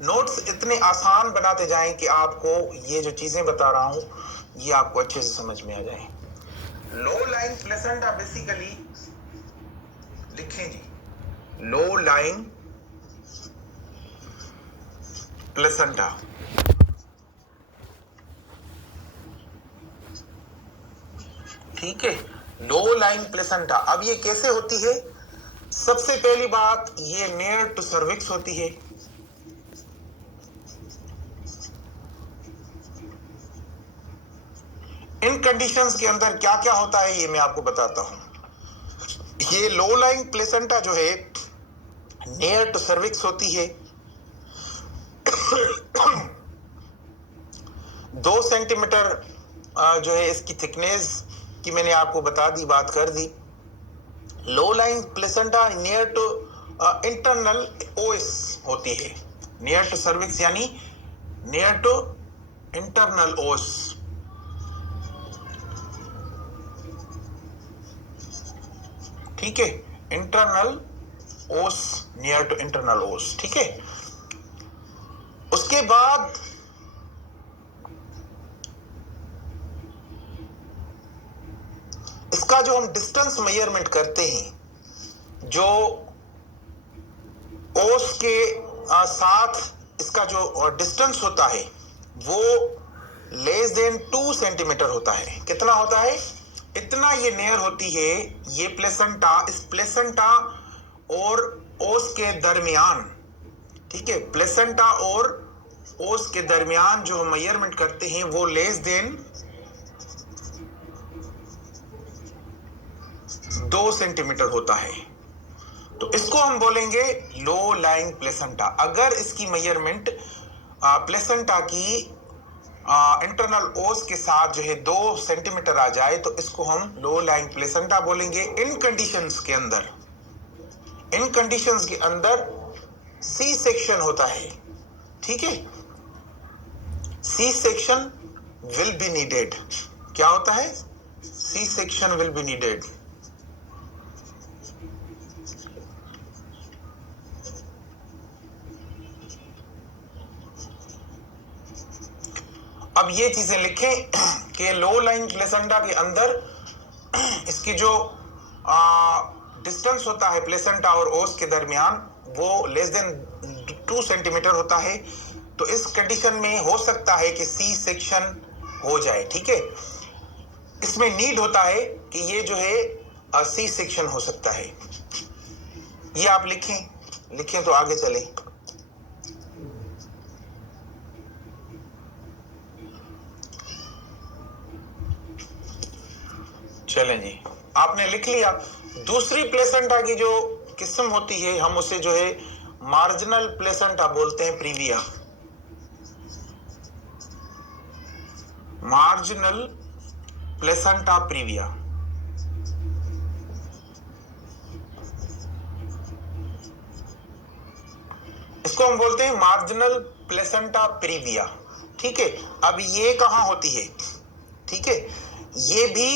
Notes इतने आसान बनाते जाएं कि आपको ये जो चीजें बता रहा हूं ये आपको अच्छे से समझ में आ जाए। लो लाइन प्लेसेंटा बेसिकली लिखें जी, लो लाइन प्लेसेंटा, ठीक है, लो लाइन प्लेसेंटा। अब ये कैसे होती है? सबसे पहली बात, ये नियर टू सर्विक्स होती है। इन कंडीशंस के अंदर क्या क्या होता है ये मैं आपको बताता हूं। ये लो लाइन प्लेसेंटा जो है नियर टू सर्विक्स होती है। 2 सेंटीमीटर जो है इसकी थिकनेस की मैंने आपको बता दी, बात कर दी। Low lying placenta near to internal OS होती है। नियर टू सर्विक्स यानी नियर टू इंटरनल ओस, ठीक है, इंटरनल ओस, नियर टू इंटरनल ओस, ठीक है। उसके बाद इसका जो हम डिस्टेंस मेजरमेंट करते हैं, जो ओस के साथ इसका जो डिस्टेंस होता है वो लेस देन 2 सेंटीमीटर होता है। कितना होता है? इतना ये नियर होती है ये प्लेसेंटा, इस प्लेसेंटा और ओस के दरमियान, ठीक है, प्लेसेंटा और ओस के दरमियान जो हम मेजरमेंट करते हैं वो लेस देन 2 सेंटीमीटर होता है। तो इसको हम बोलेंगे लो लाइंग प्लेसेंटा। अगर इसकी मेजरमेंट प्लेसेंटा की इंटरनल ओस के साथ जो है 2 सेंटीमीटर आ जाए तो इसको हम लो लाइंग प्लेसेंटा बोलेंगे। इन कंडीशंस के अंदर, इन कंडीशंस के अंदर सी सेक्शन होता है, ठीक है, C section will be needed. क्या होता है? C section will be needed. अब ये चीजें लिखें कि लो लाइन प्लेसेंटा के अंदर इसकी जो डिस्टेंस होता है प्लेसेंटा और ओस के दरमियान वो लेस देन 2 सेंटीमीटर होता है। तो इस कंडीशन में हो सकता है कि सी सेक्शन हो जाए, ठीक है। इसमें नीड होता है कि ये जो है सी सेक्शन हो सकता है। ये आप लिखें, लिखें तो आगे चले। चलें जी, आपने लिख लिया। दूसरी प्लेसेंटा की जो किस्म होती है हम उसे जो है मार्जिनल प्लेसेंटा बोलते हैं, प्रीविया। मार्जिनल प्लेसेंटा प्रीविया, इसको हम बोलते हैं मार्जिनल प्लेसेंटा प्रीविया, ठीक है। अब ये कहां होती है? ठीक है, ये भी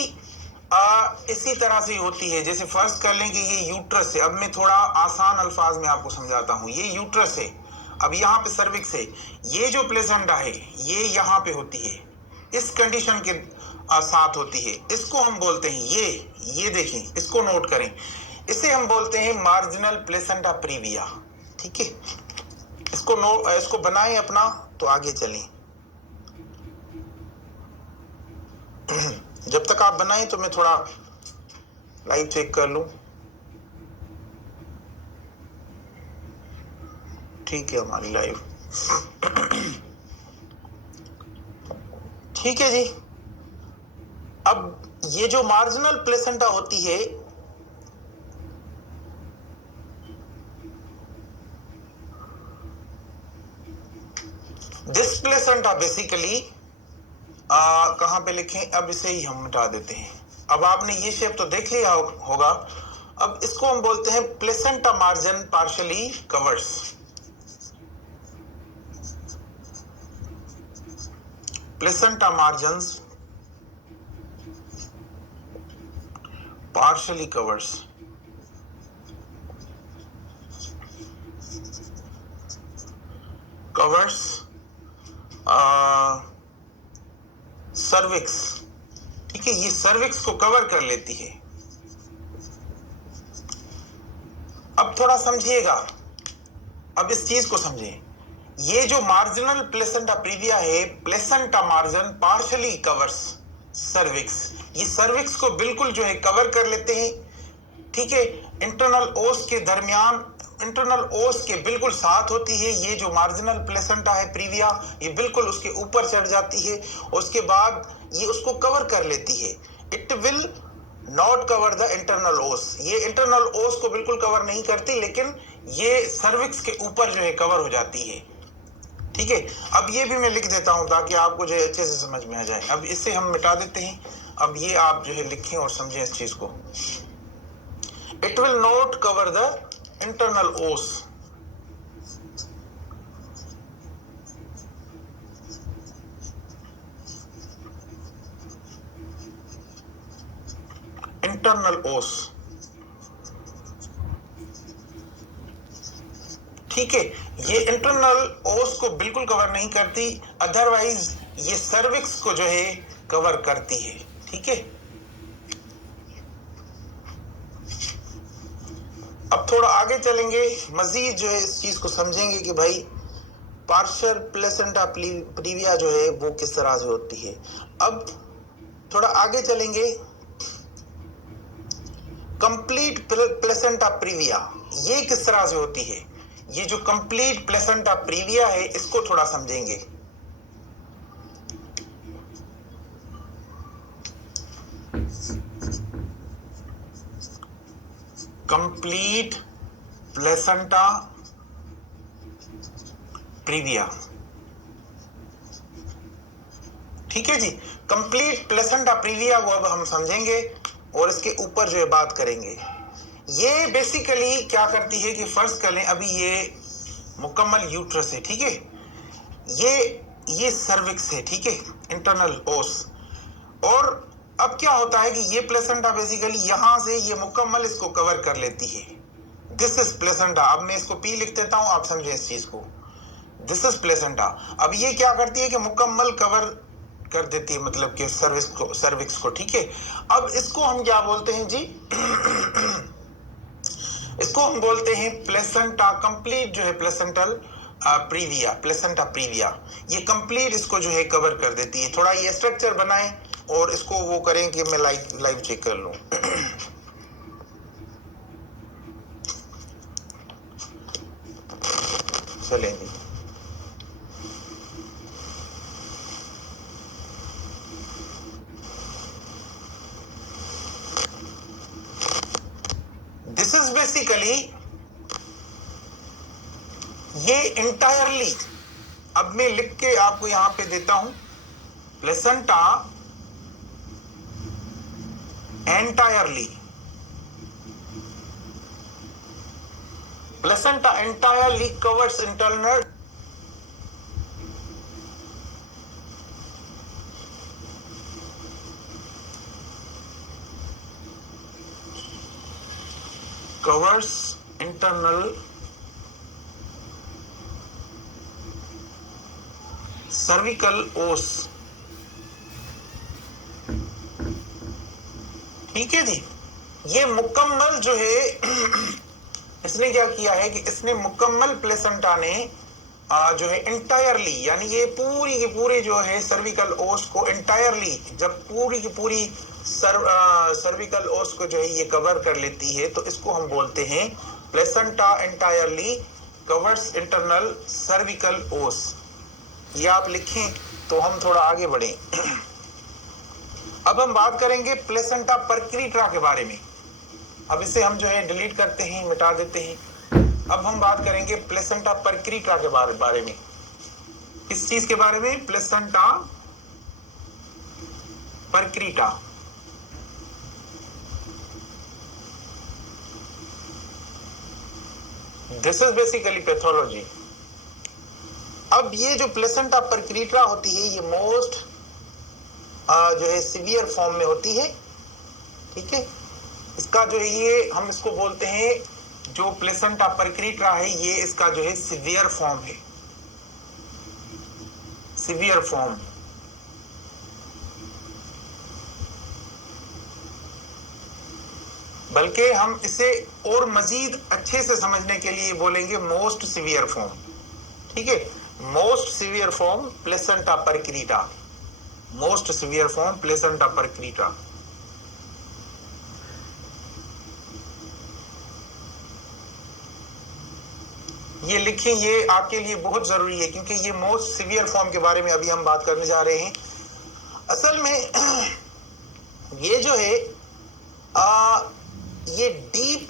इसी तरह से होती है। जैसे फर्ज कर लें कि ये यूट्रस है। अब मैं थोड़ा आसान अल्फाज में आपको समझाता हूं। ये यूट्रस है, अब यहाँ पे सर्विक्स है, ये जो प्लेसेंटा है ये यहाँ पे होती है, इस कंडीशन के साथ होती है। इसको हम बोलते हैं ये देखें, इसको नोट करें, इसे हम बोलते हैं मार्जिनल प्लेसेंटा प्रीविया, ठीक है। इसको बनाएं अपना तो आगे चलें। जब तक आप बनाएं तो मैं थोड़ा लाइव चेक कर लूं। ठीक है, हमारी लाइव ठीक है जी। अब ये जो मार्जिनल प्लेसेंटा होती है दिस प्लेसेंटा बेसिकली कहां पे लिखें? अब इसे ही हम मिटा देते हैं। अब आपने ये शेप तो देख लिया होगा। अब इसको हम बोलते हैं placenta margin partially covers. Placenta margins partially covers. Covers cervix, ठीक है, ये सर्विक्स को कवर कर लेती है। अब थोड़ा समझिएगा, अब इस चीज को समझिए, ये जो मार्जिनल प्लेसेंटा प्रीविया है, placenta margin partially covers cervix, ये सर्विक्स को बिल्कुल जो है कवर कर लेते हैं, ठीक है। इंटरनल ओस के दरमियान, इंटरनल ओस के बिल्कुल साथ होती है ये जो मार्जिनल प्लेसेंटा है प्रीविया, ये बिल्कुल उसके ऊपर चढ़ जाती है, उसके बाद ये उसको कवर कर लेती है। It will not cover the internal ओस, ये इंटरनल ओस को बिल्कुल कवर नहीं करती, लेकिन ये सर्विक्स के ऊपर जो है कवर हो जाती है, ठीक है। अब ये भी मैं लिख देता हूं ताकि आपको जो है अच्छे से समझ में आ जाए। अब इससे हम मिटा देते हैं, अब ये आप जो है लिखें और समझें इस चीज को। It will not cover the internal ओस, इंटरनल ओस, ठीक है। ये इंटरनल ओस को बिल्कुल कवर नहीं करती, अदरवाइज ये सर्विक्स को जो है कवर करती है, ठीक है। अब थोड़ा आगे चलेंगे, मजीद जो है इस चीज को समझेंगे कि भाई पार्शियल प्लेसेंटा प्रीविया जो है वो किस तरह से होती है। अब थोड़ा आगे चलेंगे, कंप्लीट प्लेसेंटा प्रीविया ये किस तरह से होती है। ये जो कंप्लीट प्लेसेंटा प्रीविया है इसको थोड़ा समझेंगे। कंप्लीट प्लेसेंटा प्रीविया, ठीक है जी। कंप्लीट प्लेसेंटा प्रीविया को अब हम समझेंगे और इसके ऊपर जो है बात करेंगे। ये बेसिकली क्या करती है कि फर्ज कर लें अभी ये मुकम्मल यूट्रस है, ठीक है, ये सर्विक्स है, ठीक है, इंटरनल ओस। और अब क्या होता है कि ये प्लेसेंटा बेसिकली यहां से ये मुकम्मल इसको कवर कर लेती है। दिस इज प्लेसेंटा, अब मैं इसको पी लिख देता हूं, आप समझें इस चीज को। This is placenta. अब ये क्या करती है कि मुकम्मल कवर कर देती है, मतलब कि सर्विक्स को, ठीक है। अब इसको हम क्या बोलते हैं जी इसको हम बोलते हैं प्लेसेंटा कंप्लीट जो है प्लेसेंटल प्रीविया, प्लेसेंटा प्रीविया ये कंप्लीट इसको जो है कवर कर देती है। थोड़ा ये स्ट्रक्चर बनाएं और इसको वो करें कि मैं लाइव चेक कर लूं। चलेंगे, दिस इज बेसिकली ये इंटायरली, अब मैं लिख के आपको यहां पे देता हूं, placenta entirely, placenta entirely covers internal covers internal cervical os, ठीक है जी। ये मुकम्मल जो है इसने क्या किया है कि इसने मुकम्मल प्लेसेंटा ने जो है इंटायरली, यानी ये पूरी की पूरी जो है सर्विकल ओस को इंटायरली, जब पूरी की पूरी सर्विकल ओस को जो है ये कवर कर लेती है तो इसको हम बोलते हैं placenta entirely covers internal cervical ओस। ये आप लिखें तो हम थोड़ा आगे बढ़ें। अब हम बात करेंगे प्लेसेंटा परक्रीट्रा के बारे में। अब इसे हम जो है डिलीट करते हैं, मिटा देते हैं। अब हम बात करेंगे प्लेसेंटा परक्रीट्रा के बारे में। किस चीज के बारे में? Placenta percreta. This is basically pathology. अब ये जो प्लेसेंटा परक्रीट्रा होती है ये मोस्ट जो है सीवियर फॉर्म में होती है, ठीक है। इसका जो है ये हम इसको बोलते हैं, जो प्लेसेंटा परक्रीट्रा है ये इसका जो है सीवियर फॉर्म है, सिवियर फॉर्म। बल्कि हम इसे और मजीद अच्छे से समझने के लिए बोलेंगे मोस्ट सिवियर फॉर्म। ठीक है, most severe form placenta percreta, most severe form placenta percreta. ये लिखें, ये आपके लिए बहुत जरूरी है क्योंकि ये मोस्ट सिवियर फॉर्म के बारे में अभी हम बात करने जा रहे हैं। असल में ये जो है ये डीप